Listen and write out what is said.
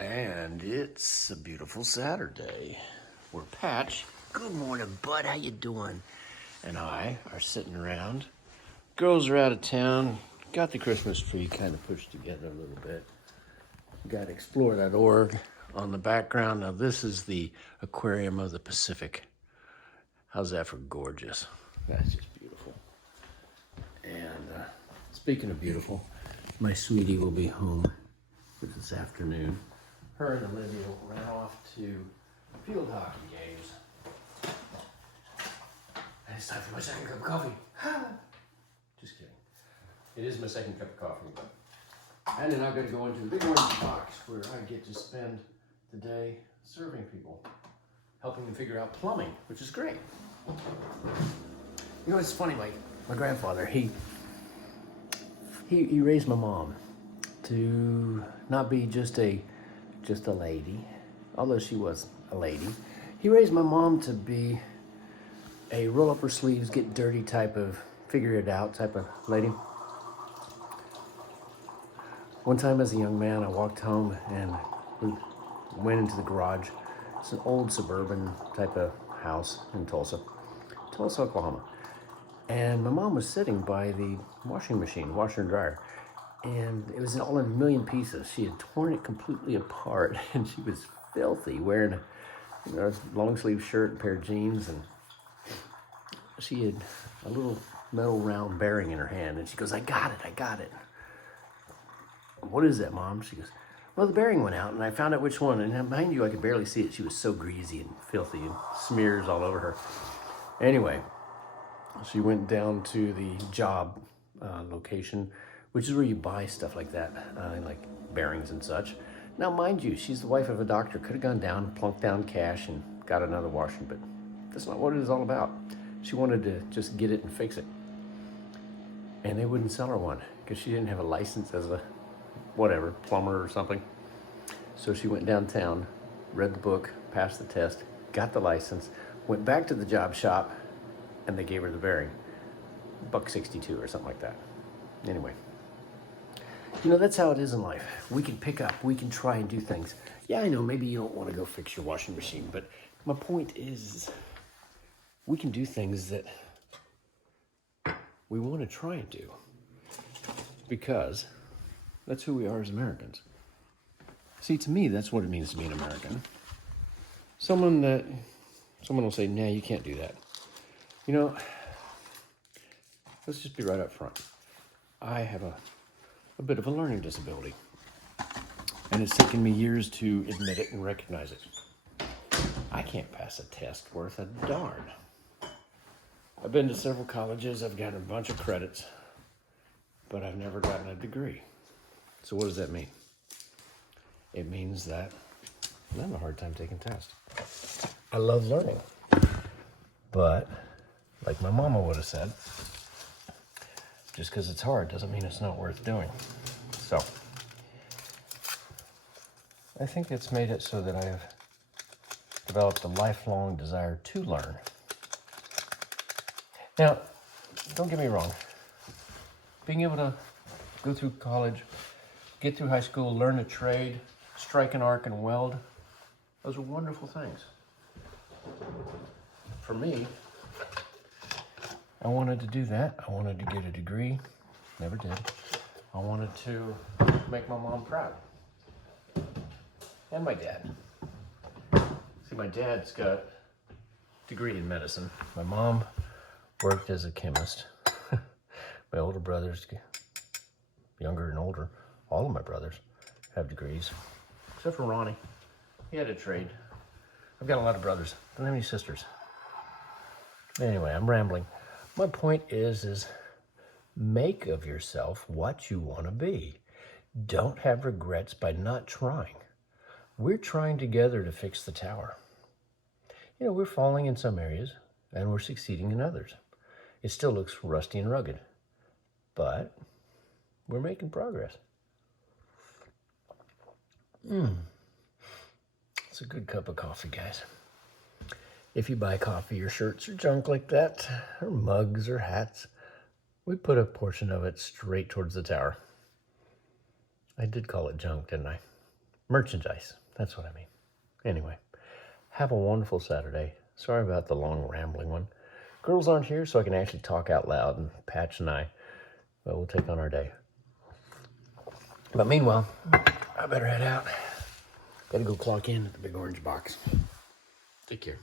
And it's a beautiful Saturday. We're Patch. Good morning, bud. How you doing? And I are sitting around. Girls are out of town. Got the Christmas tree kind of pushed together a little bit. Got explore.org on the background. Now this is the Aquarium of the Pacific. How's that for gorgeous? That's just beautiful. And speaking of beautiful, my sweetie will be home this afternoon. Her and Olivia ran off to field hockey games. And it's time for my second cup of coffee. Just kidding. It is my second cup of coffee. And then I'm going to go into the big orange box where I get to spend the day serving people, helping them figure out plumbing, which is great. You know, it's funny, my grandfather, he raised my mom to not be just a lady, although she was a lady. He raised my mom to be a roll up her sleeves, get dirty type of, figure it out type of lady. One time as a young man, I walked home and we went into the garage. It's an old suburban type of house in Tulsa, Oklahoma. And my mom was sitting by the washing machine, washer and dryer. And it was all in a million pieces. She had torn it completely apart and she was filthy, wearing a long sleeve shirt and a pair of jeans. And she had a little metal round bearing in her hand. And she goes, I got it. What is that, Mom? She goes, well, the bearing went out and I found out which one. And behind you, I could barely see it. She was so greasy and filthy and smears all over her. Anyway, she went down to the job location, which is where you buy stuff like that, like bearings and such. Now, mind you, she's the wife of a doctor. Could have gone down, plunked down cash, and got another washing, but that's not what it is all about. She wanted to just get it and fix it. And they wouldn't sell her one because she didn't have a license as a plumber or something. So she went downtown, read the book, passed the test, got the license, went back to the job shop, and they gave her the bearing. $1.62 or something like that. Anyway, you know, that's how it is in life. We can pick up, we can try and do things. Yeah, I know, maybe you don't want to go fix your washing machine, but my point is we can do things that we want to try and do because that's who we are as Americans. See, to me, that's what it means to be an American. Someone will say, nah, you can't do that. You know, let's just be right up front. I have a bit of a learning disability, and it's taken me years to admit it and recognize it. I can't pass a test worth a darn. I've been to several colleges, I've gotten a bunch of credits, but I've never gotten a degree. So what does that mean? It means that I have a hard time taking tests. I love learning, but like my mama would have said, just because it's hard doesn't mean it's not worth doing. So I think it's made it so that I have developed a lifelong desire to learn. Now, don't get me wrong. Being able to go through college, get through high school, learn a trade, strike an arc and weld, those are wonderful things. For me, I wanted to do that. I wanted to get a degree. Never did. I wanted to make my mom proud. And my dad. See, my dad's got a degree in medicine. My mom worked as a chemist. My older brothers, younger and older, all of my brothers have degrees. Except for Ronnie. He had a trade. I've got a lot of brothers. Don't have any sisters. Anyway, I'm rambling. My point is make of yourself what you want to be. Don't have regrets by not trying. We're trying together to fix the tower. You know, we're falling in some areas and we're succeeding in others. It still looks rusty and rugged, but we're making progress. It's a good cup of coffee, guys. If you buy coffee or shirts or junk like that, or mugs or hats, we put a portion of it straight towards the tower. I did call it junk, didn't I? Merchandise. That's what I mean. Anyway, have a wonderful Saturday. Sorry about the long rambling one. Girls aren't here, so I can actually talk out loud, and Patch and I, well, we'll take on our day. But meanwhile, I better head out. Gotta go clock in at the big orange box. Take care.